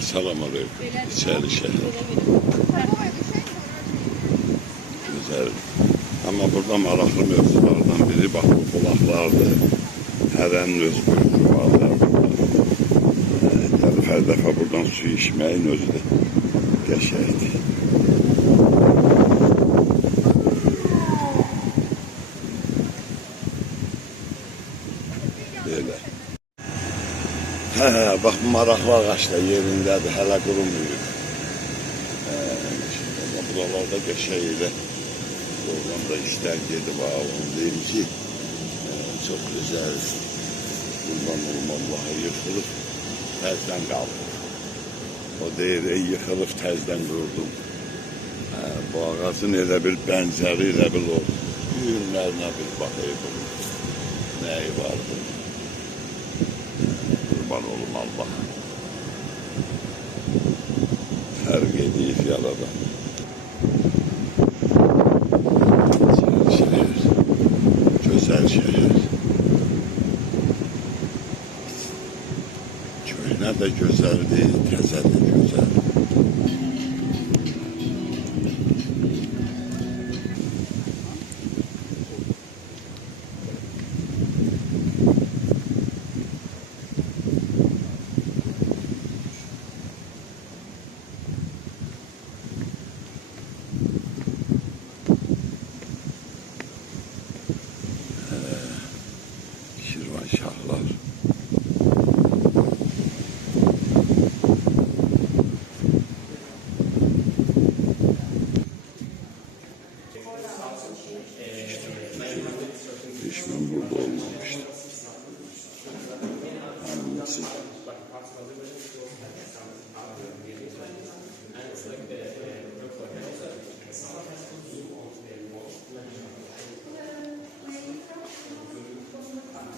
Selam aleyküm. İçeri şehir. Güzel. Ama burada maraqlı mövzulardan biri bak bu bulaqlardır. Hərənin öz bölümü vardır burada. Yəni hər dəfə buradan su içməyin özü də qəşəngdir. Belə. Bax maraqlı ağac da yerindədir, hələ qurumuyur. Buralarda qəşəngdir. Oradan da işler gedib ağabeyim deyim ki çok güzel kurban olum Allah'a yıkılıp təzdən qaldım. O deyir yıkılıp təzdən qurdum. Bu ağacın elə bir bənzəri elə bil o düğünlərine bir baxayım. Nəyi vardır? Kurban olum Allah'a. Fərq edib yaradan. Güzel şehir. Köyüne de güzel değil, teze de güzel. Şirvanşahlar. Düşman burada olmamıştı. Hangisi?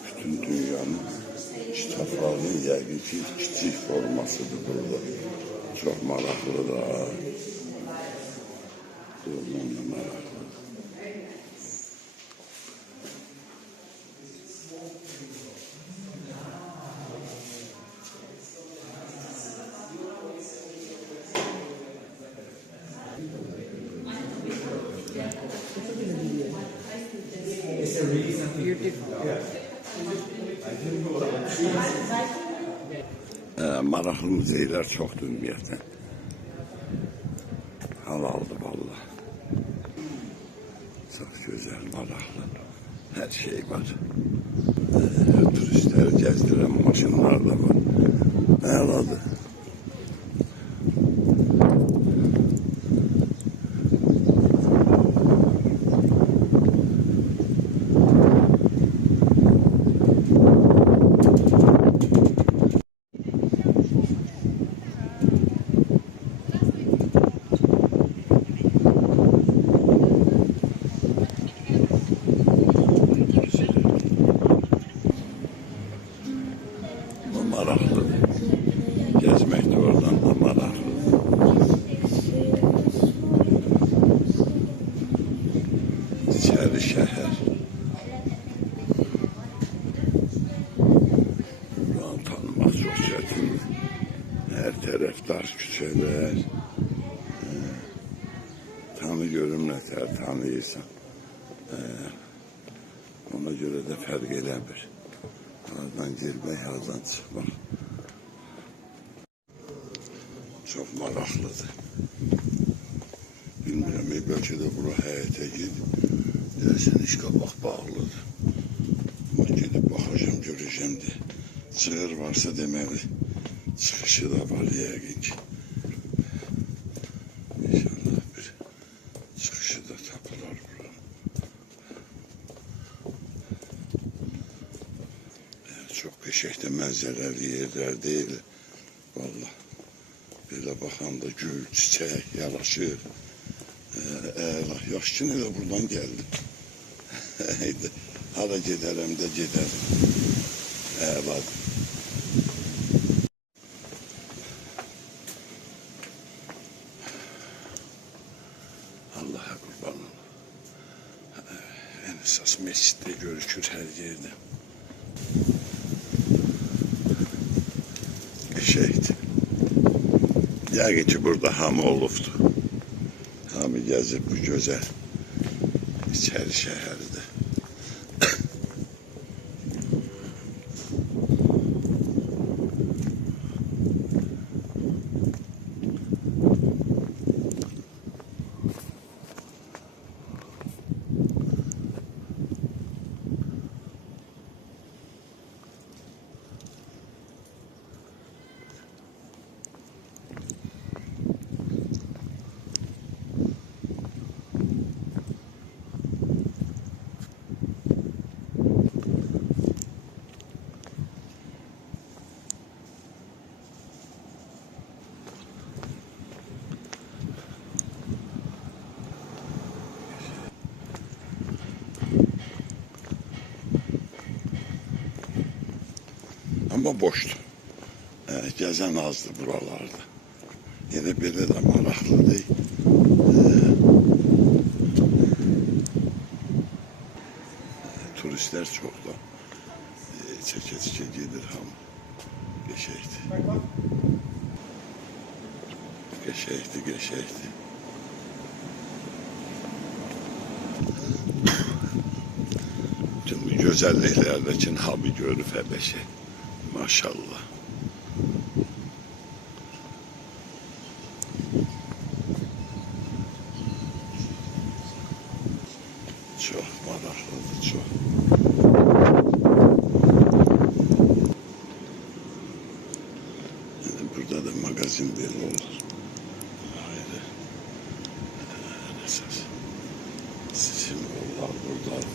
Bütün dünyanın kitaplarının yəqin ki kiçik formasıdır burada. Çok maraqlıdır. Doğrudan da maraqlıdır. Maraqlı muzeyler çoxdur ümumiyyətlə. Halaldır vallahi. Çok güzel, maraqlı. Her şey var. Turistləri gəzdirən maşınlar da var. Əladır. Maraqlıdır. Gezmək də oradan da maraqlıdır. İçəri şəhər. Buranı tanımaq çox çətindir. Hər tərəf dar küçələr. Tanı görüm nətər tanıyırsan. Ona görə də fərq eləmir. Oradan girmək, oradan çıxmaq. Çox maraqlıdır. Bilmirəm, bəlkə də bura həyətə gedib. Deyəsən, iş qabaq bağlıdır. Ama gedib baxacam, görəcəm de. Çığır varsa deməli, çıxışı da var yəqin ki. İnşallah bir çıxışı da tapılar bura. Çok qəşəngdə mənzərəli yerlər deyil. Vallahi. Belə baxanda gül, çiçək, yaraşır. Yaxşı ki, elə buradan gəldim. Hara gedərəm də gedərəm. Əladır. Allah'a qurban olum. En əsas məsciddə görükür hər yerdə. Qəşəngdir. Yəqin ki, burada hamı olubdur. Hamı gəzib bu gözəl içəri şəhərdə. Ama boştu. Gezen azdı buralarda. Yine belə də maraqlı değil. Turistler çok da çeke gelir hamı. Geçeydi. Geçeydi. Tüm bu güzelliklerdekin hamı görüp həbəşə. Maşallah. Çok maraqlıdır, çok. Burada da magazin belə olur. Haydi. Esas. Sizin onlar burada.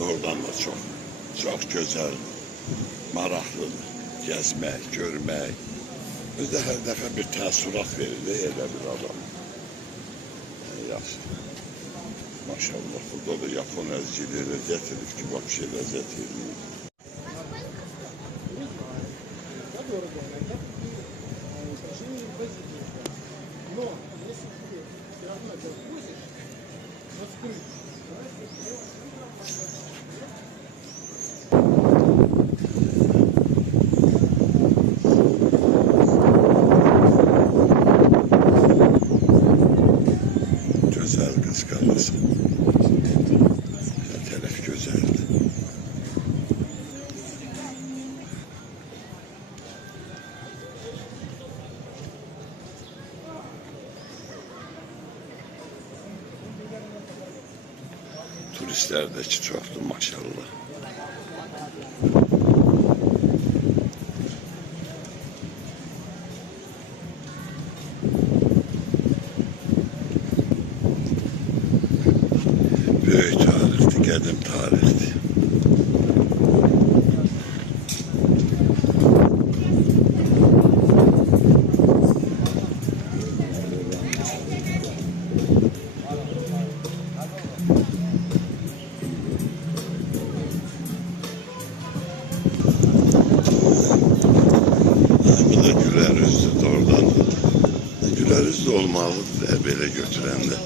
Oradan da çok güzel, maraqlıdır. Gəzmək, görmək. Bizdə hər dəfə bir təəssürat verir elə bir adam. Yaxşı. Maşallah, burada da Yapon əzgiləri gətirib ki, vəbşə ləzzət edir. Güzel kız karısı. Her taraf güzeldi. Turistler de çoktu maşallah. Büyük tarihti, qədim tarihti. Bu da güler yüzlü oradan. Güler yüzlü olmalıdır böyle götüren de.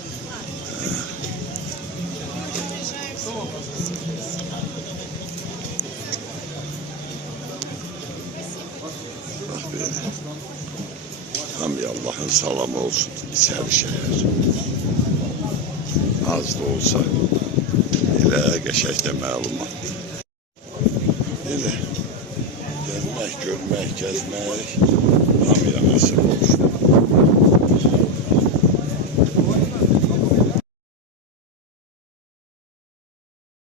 Bak böyle. Tam bir Allah'ın salamı olsun içeri şehir. Az da olsa elə qəşəngdə məlumatdır. Elə gəlmək, görmək, gəzmək hamıya nasip olsun.